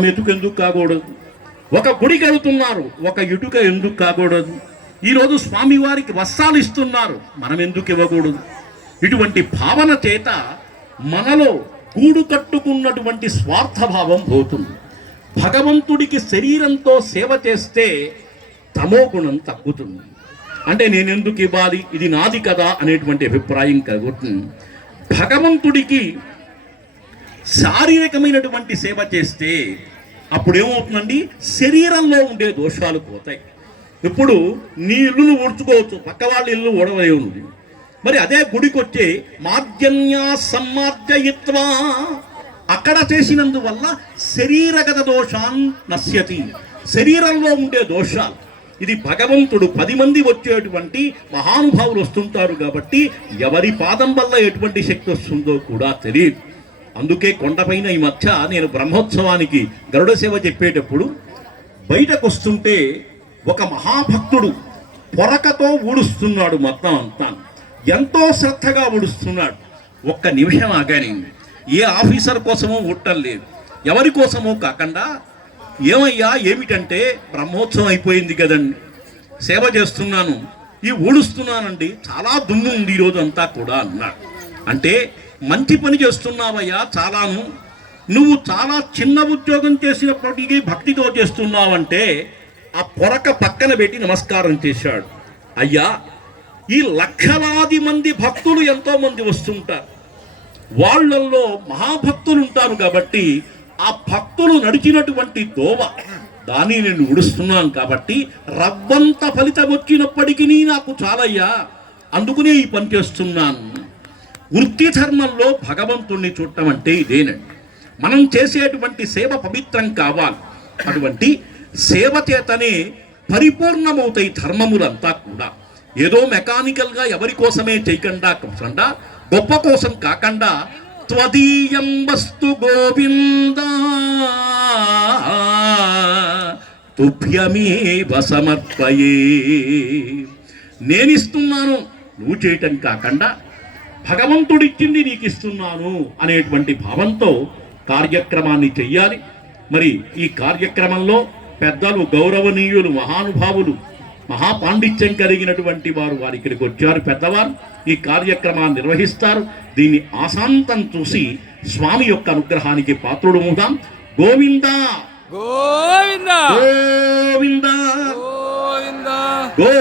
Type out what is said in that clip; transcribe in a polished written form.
మెతుకు ఎందుకు కాకూడదు? ఒక గుడికి వెళుతున్నారు, ఒక ఇటుక ఎందుకు కాకూడదు? ఈరోజు స్వామివారికి వస్త్రాలు ఇస్తున్నారు, మనం ఎందుకు ఇవ్వకూడదు? ఇటువంటి భావన చేత మనలో గూడు కట్టుకున్నటువంటి స్వార్థభావం పోతుంది. భగవంతుడికి శరీరంతో సేవ చేస్తే తమో గుణం తగ్గుతుంది. అంటే నేనెందుకు ఇవ్వాలి, ఇది నాది కదా అనేటువంటి అభిప్రాయం కలుగుతుంది. భగవంతుడికి శారీరకమైనటువంటి సేవ చేస్తే అప్పుడేమవుతుందండి, శరీరంలో ఉండే దోషాలు పోతాయి. ఇప్పుడు నీ ఇల్లును ఊడ్చుకోవచ్చు, పక్క వాళ్ళ ఇల్లు ఊడవలే ఉంది. మరి అదే గుడికి వచ్చే మార్జన్యా సమ్మార్జయిత్వా అక్కడ చేసినందువల్ల శరీరగత దోషాన్ నశ్యతి, శరీరంలో ఉండే దోషాలు. ఇది భగవంతుడు 10 మంది వచ్చేటువంటి మహానుభావులు వస్తుంటారు కాబట్టి ఎవరి పాదం వల్ల ఎటువంటి శక్తి వస్తుందో కూడా తెలియదు. అందుకే కొండపైన ఈ మధ్య నేను బ్రహ్మోత్సవానికి గరుడ సేవ చెప్పేటప్పుడు బయటకు వస్తుంటే ఒక మహాభక్తుడు పొరకతో ఊడుస్తున్నాడు, మొత్తం అంతా ఎంతో శ్రద్ధగా ఊడుస్తున్నాడు. ఒక్క నిమిషం ఆగాని, ఏ ఆఫీసర్ కోసమో ఊడలేదు, ఎవరి కోసమో కాకుండా, ఏమయ్యా ఏమిటంటే బ్రహ్మోత్సవం అయిపోయింది కదండి, సేవ చేస్తున్నాను, ఈ ఊడుస్తున్నానండి, చాలా దుమ్ము ఉంది ఈరోజు అంతా కూడా అన్నాడు. అంటే మంచి పని చేస్తున్నావయ్యా చాలాను, నువ్వు చాలా చిన్న ఉద్యోగం చేసినప్పటికీ భక్తితో చేస్తున్నావంటే ఆ పొరక పక్కన పెట్టి నమస్కారం చేశాడు. అయ్యా, ఈ లక్షలాది మంది భక్తులు ఎంతోమంది వస్తుంటారు, వాళ్ళల్లో మహాభక్తులు ఉంటారు కాబట్టి ఆ భక్తులు నడిచినటువంటి దోవ దాన్ని నేను ఉడుస్తున్నాను కాబట్టి రవ్వంత ఫలితం వచ్చినప్పటికీ నాకు చాలయ్యా, అందుకునే ఈ పని చేస్తున్నాను. వృత్తి ధర్మంలో భగవంతుణ్ణి చూడటం అంటే ఇదేనండి. మనం చేసేటువంటి సేవ పవిత్రం కావాలి. అటువంటి సేవ చేతనే పరిపూర్ణమవుతాయి ధర్మములంతా కూడా. ఏదో మెకానికల్గా ఎవరి కోసమే చేయకుండా గొప్ప కోసం కాకుండా త్వదీయం వస్తు గోవింద తుభ్యమేవ సమర్పయే, నేనిస్తున్నాను నువ్వు చేయటం కాకుండా భగవంతుడిచ్చింది నీకు ఇస్తున్నాను అనేటువంటి భావంతో కార్యక్రమాన్ని చెయ్యాలి. మరి ఈ కార్యక్రమంలో పెద్దలు, గౌరవనీయులు, మహానుభావులు, మహాపాండిత్యం కలిగినటువంటి వారు ఇక్కడికి వచ్చారు. పెద్దవారు ఈ కార్యక్రమాన్ని నిర్వహిస్తారు. దీన్ని ఆశాంతం చూసి స్వామి యొక్క అనుగ్రహానికి పాత్రుడు అవుదాం. గోవింద గోవింద గోవింద గోవింద గో